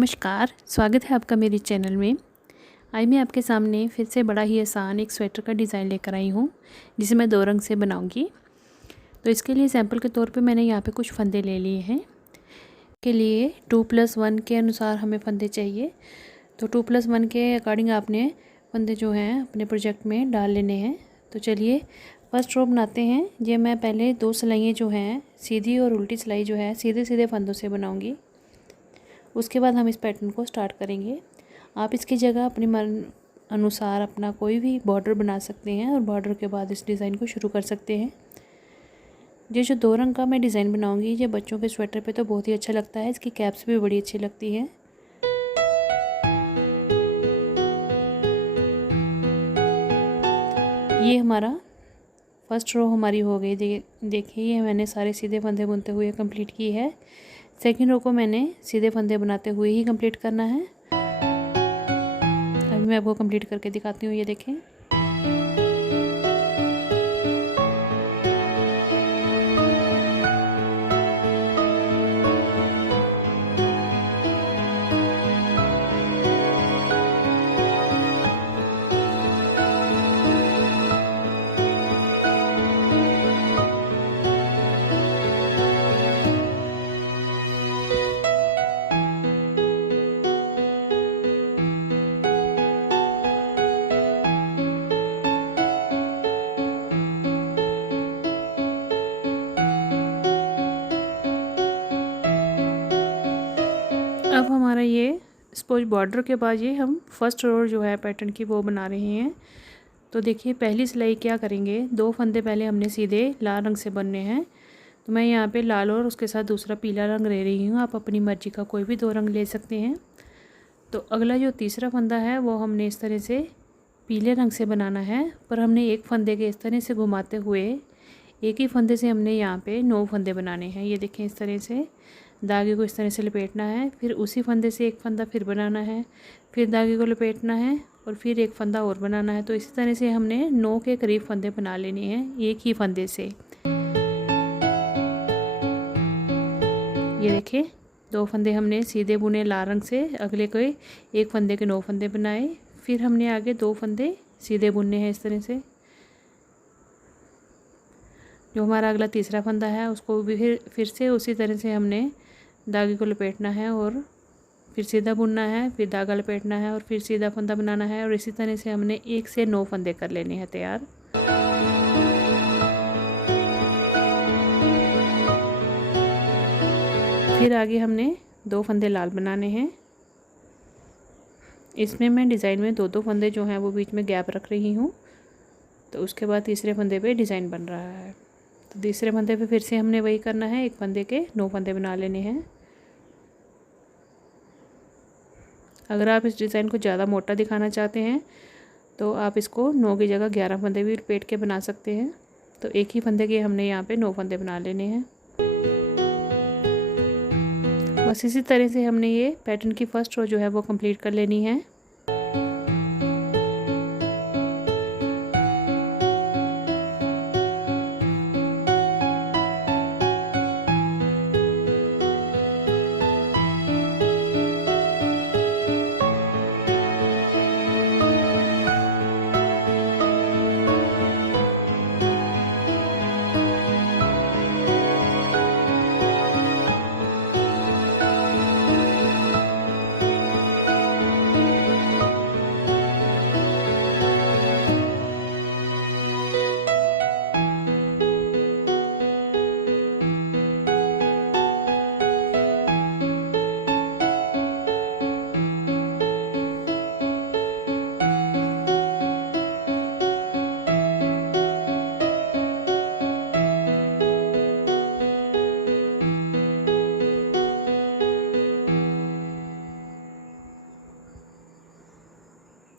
नमस्कार, स्वागत है आपका मेरे चैनल में। आज मैं आपके सामने फिर से बड़ा ही आसान एक स्वेटर का डिज़ाइन लेकर आई हूँ, जिसे मैं 2 रंग से बनाऊँगी। तो इसके लिए सैंपल के तौर पे मैंने यहाँ पे कुछ फंदे ले लिए हैं। के लिए 2+1 के अनुसार हमें फंदे चाहिए। तो 2+1 के अकॉर्डिंग आपने फंदे जो हैं अपने प्रोजेक्ट में डाल लेने हैं। तो चलिए फर्स्ट रो बनाते हैं। ये मैं पहले 2 सिलाइयाँ जो हैं सीधी और उल्टी सिलाई जो है सीधे सीधे फंदों से बनाऊँगी। उसके बाद हम इस पैटर्न को स्टार्ट करेंगे। आप इसकी जगह अपने मन अनुसार अपना कोई भी बॉर्डर बना सकते हैं और बॉर्डर के बाद इस डिज़ाइन को शुरू कर सकते हैं। ये जो 2 रंग का मैं डिज़ाइन बनाऊंगी, ये बच्चों के स्वेटर पे तो बहुत ही अच्छा लगता है। इसकी कैप्स भी बड़ी अच्छी लगती है। ये हमारा फर्स्ट रो हमारी हो गई। देखिए ये मैंने सारे सीधे फंदे बुनते हुए कंप्लीट की है। सेकंड रो को मैंने सीधे फंदे बनाते हुए ही कंप्लीट करना है। अभी मैं आपको कंप्लीट करके दिखाती हूँ। ये देखें, अब हमारा ये सपोज बॉर्डर के बाद ये हम फर्स्ट रो जो है पैटर्न की वो बना रहे हैं। तो देखिए पहली सिलाई क्या करेंगे, 2 फंदे पहले हमने सीधे लाल रंग से बनने हैं। तो मैं यहाँ पे लाल और उसके साथ दूसरा पीला रंग ले रही हूँ। आप अपनी मर्जी का कोई भी 2 रंग ले सकते हैं। तो अगला जो तीसरा फंदा है वो हमने इस तरह से पीले रंग से बनाना है, पर हमने एक फंदे के इस तरह से घुमाते हुए एक ही फंदे से हमने यहाँ पे 9 फंदे बनाने हैं। ये देखें, इस तरह से धागे को इस तरह से लपेटना है, फिर उसी फंदे से एक फंदा फिर बनाना है, फिर धागे को लपेटना है और फिर एक फंदा और बनाना है। तो इसी तरह से हमने 9 के करीब फंदे बना लेने हैं एक ही फंदे से। ये देखिए 2 फंदे हमने सीधे बुने लाल रंग से, अगले के एक फंदे के 9 फंदे बनाए, फिर हमने आगे 2 फंदे सीधे बुनने हैं इस तरह से। जो हमारा अगला तीसरा फंदा है उसको भी फिर से उसी तरह से हमने धागे को लपेटना है और फिर सीधा बुनना है, फिर धागा लपेटना है और फिर सीधा फंदा बनाना है। और इसी तरह से हमने 1 से 9 फंदे कर लेने हैं तैयार। फिर आगे हमने 2 फंदे लाल बनाने हैं। इसमें मैं डिज़ाइन में 2-2 फंदे जो हैं वो बीच में गैप रख रही हूँ। तो उसके बाद तीसरे फंदे पे डिज़ाइन बन रहा है। तो तीसरे फंदे पे फिर से हमने वही करना है, एक फंदे के 9 फंदे बना लेने हैं। अगर आप इस डिज़ाइन को ज़्यादा मोटा दिखाना चाहते हैं तो आप इसको 9 की जगह 11 फंदे भी लपेट के बना सकते हैं। तो एक ही फंदे के हमने यहाँ पे 9 फंदे बना लेने हैं। बस इसी तरह से हमने ये पैटर्न की फर्स्ट रो जो है वो कंप्लीट कर लेनी है।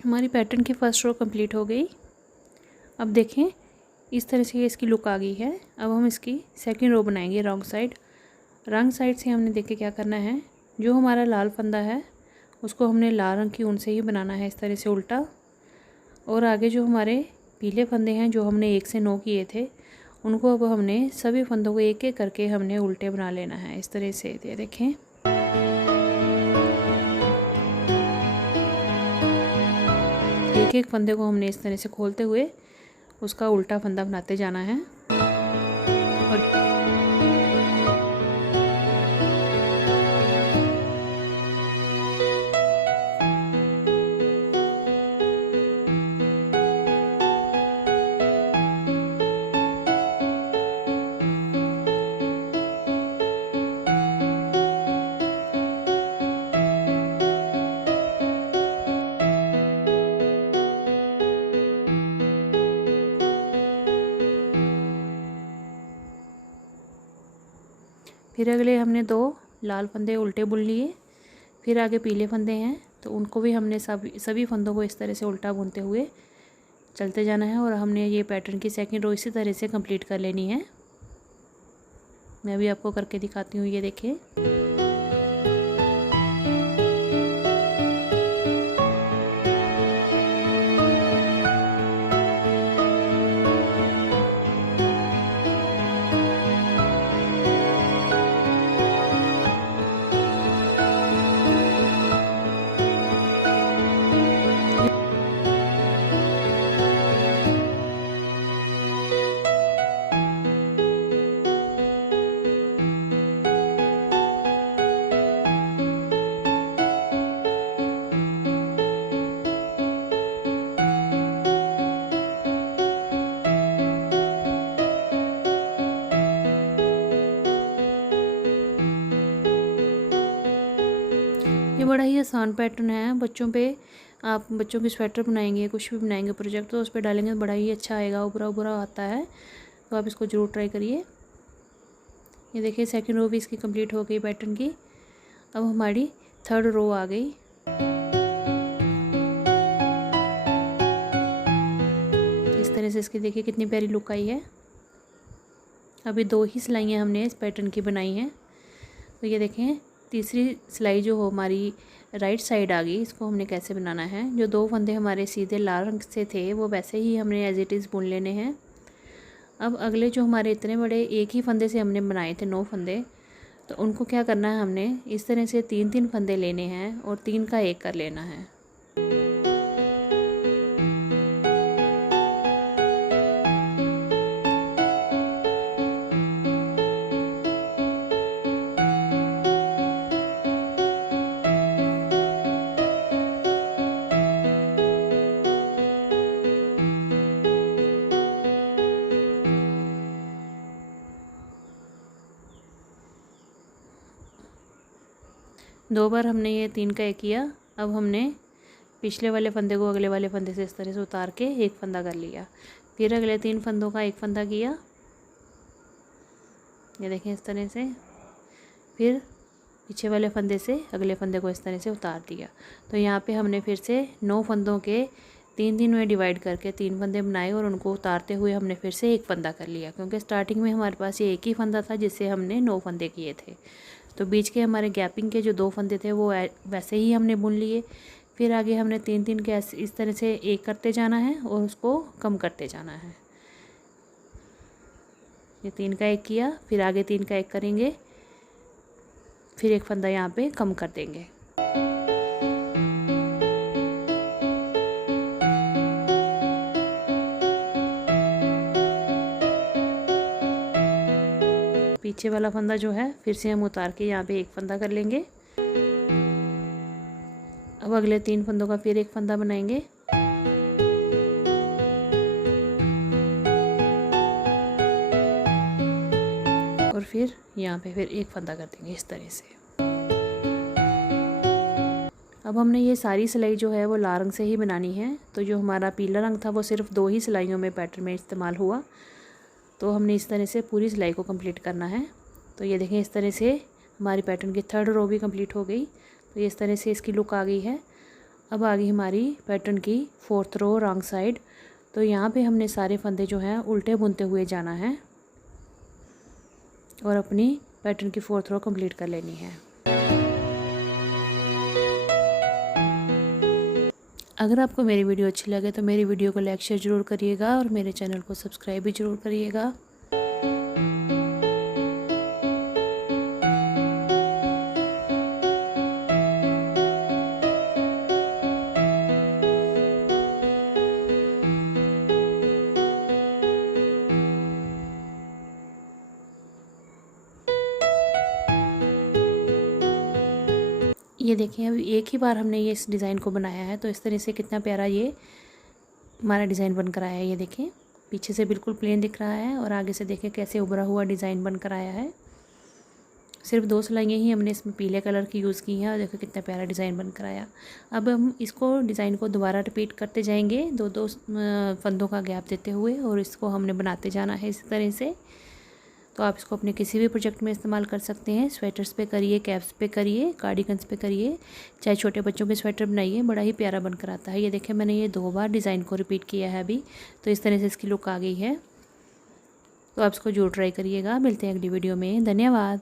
हमारी पैटर्न की फर्स्ट रो कंप्लीट हो गई। अब देखें इस तरह से इसकी लुक आ गई है। अब हम इसकी सेकंड रो बनाएंगे रॉन्ग साइड। रॉन्ग साइड से हमने देखे क्या करना है, जो हमारा लाल फंदा है उसको हमने लाल रंग की ऊन से ही बनाना है इस तरह से उल्टा। और आगे जो हमारे पीले फंदे हैं जो हमने 1 से 9 किए थे, उनको अब हमने सभी फंदों को एक एक करके हमने उल्टे बना लेना है इस तरह से। ये देखें, एक एक फंदे को हमने इस तरह से खोलते हुए उसका उल्टा फंदा बनाते जाना है। और फिर अगले हमने 2 लाल फंदे उल्टे बुन लिए। फिर आगे पीले फंदे हैं तो उनको भी हमने सभी फंदों को इस तरह से उल्टा बुनते हुए चलते जाना है। और हमने ये पैटर्न की सेकंड रो इसी तरह से कंप्लीट कर लेनी है। मैं भी आपको करके दिखाती हूँ, ये देखिए। ये बड़ा ही आसान पैटर्न है। आप बच्चों के स्वेटर बनाएंगे, कुछ भी बनाएंगे प्रोजेक्ट, तो उस पर डालेंगे तो बड़ा ही अच्छा आएगा, उभरा उभरा आता है। तो आप इसको ज़रूर ट्राई करिए। ये देखिए सेकंड रो भी इसकी कंप्लीट हो गई पैटर्न की। अब हमारी थर्ड रो आ गई। इस तरह से इसकी देखिए कितनी प्यारी लुक आई है। अभी 2 ही सिलाइयाँ हमने इस पैटर्न की बनाई हैं। तो ये देखें तीसरी सिलाई जो हो हमारी राइट साइड आ गई। इसको हमने कैसे बनाना है, जो 2 फंदे हमारे सीधे लाल रंग से थे वो वैसे ही हमने एज इट इज़ बुन लेने हैं। अब अगले जो हमारे इतने बड़े एक ही फंदे से हमने बनाए थे 9 फंदे, तो उनको क्या करना है, हमने इस तरह से 3-3 फंदे लेने हैं और 3 का 1 कर लेना है। दो बार हमने ये 3 का 1 किया। अब हमने पिछले वाले फंदे को अगले वाले फंदे से इस तरह से उतार के 1 फंदा कर लिया। फिर अगले 3 फंदों का 1 फंदा किया, ये देखें इस तरह से। फिर पीछे वाले फंदे से अगले फंदे को इस तरह से उतार दिया। तो यहाँ पे हमने फिर से 9 फंदों के 3-3 में डिवाइड करके 3 फंदे बनाए और उनको उतारते हुए हमने फिर से 1 फंदा कर लिया, क्योंकि स्टार्टिंग में हमारे पास ये 1 ही फंदा था जिससे हमने 9 फंदे किए थे। तो बीच के हमारे गैपिंग के जो 2 फंदे थे वो वैसे ही हमने बुन लिए। फिर आगे हमने 3-3 के इस तरह से 1 करते जाना है और उसको कम करते जाना है। ये 3 का 1 किया, फिर आगे 3 का 1 करेंगे, फिर 1 फंदा यहाँ पे कम कर देंगे। पीछे वाला फंदा जो है फिर से हम उतार के यहाँ पे 1 फंदा कर लेंगे। अब अगले 3 फंदों का फिर 1 फंदा बनाएंगे। और फिर यहाँ पे फिर 1 फंदा कर देंगे इस तरह से। अब हमने ये सारी सिलाई जो है वो लाल रंग से ही बनानी है। तो जो हमारा पीला रंग था वो सिर्फ 2 ही सिलाइयों में पैटर्न में इस्तेमाल हुआ। तो हमने इस तरह से पूरी सिलाई को कंप्लीट करना है। तो ये देखें इस तरह से हमारी पैटर्न की थर्ड रो भी कंप्लीट हो गई। तो इस तरह से इसकी लुक आ गई है। अब आ गई हमारी पैटर्न की 4th रो रॉन्ग साइड। तो यहाँ पे हमने सारे फंदे जो हैं उल्टे बुनते हुए जाना है और अपनी पैटर्न की 4th रो कंप्लीट कर लेनी है। अगर आपको मेरी वीडियो अच्छी लगे तो मेरी वीडियो को लाइक शेयर ज़रूर करिएगा और मेरे चैनल को सब्सक्राइब भी ज़रूर करिएगा। ये देखिए अभी एक ही बार हमने ये इस डिज़ाइन को बनाया है, तो इस तरह से कितना प्यारा ये हमारा डिज़ाइन बन कर आया है। ये देखें पीछे से बिल्कुल प्लेन दिख रहा है और आगे से देखें कैसे उभरा हुआ डिज़ाइन बन कर आया है। सिर्फ 2 सिलाइयाँ ही हमने इसमें पीले कलर की यूज़ की हैं और देखो कितना प्यारा डिज़ाइन बन कर आया। अब हम इसको डिज़ाइन को दोबारा रिपीट करते जाएंगे, दो दो फंदों का गैप देते हुए, और इसको हमने बनाते जाना है इस तरह से। तो आप इसको अपने किसी भी प्रोजेक्ट में इस्तेमाल कर सकते हैं। स्वेटर्स पे करिए, कैप्स पे करिए, कार्डिगन्स पे करिए, चाहे छोटे बच्चों के स्वेटर बनाइए, बड़ा ही प्यारा बनकर आता है। ये देखिए मैंने ये 2 बार डिज़ाइन को रिपीट किया है अभी, तो इस तरह से इसकी लुक आ गई है। तो आप इसको ज़रूर ट्राई करिएगा। मिलते हैं अगली वीडियो में। धन्यवाद।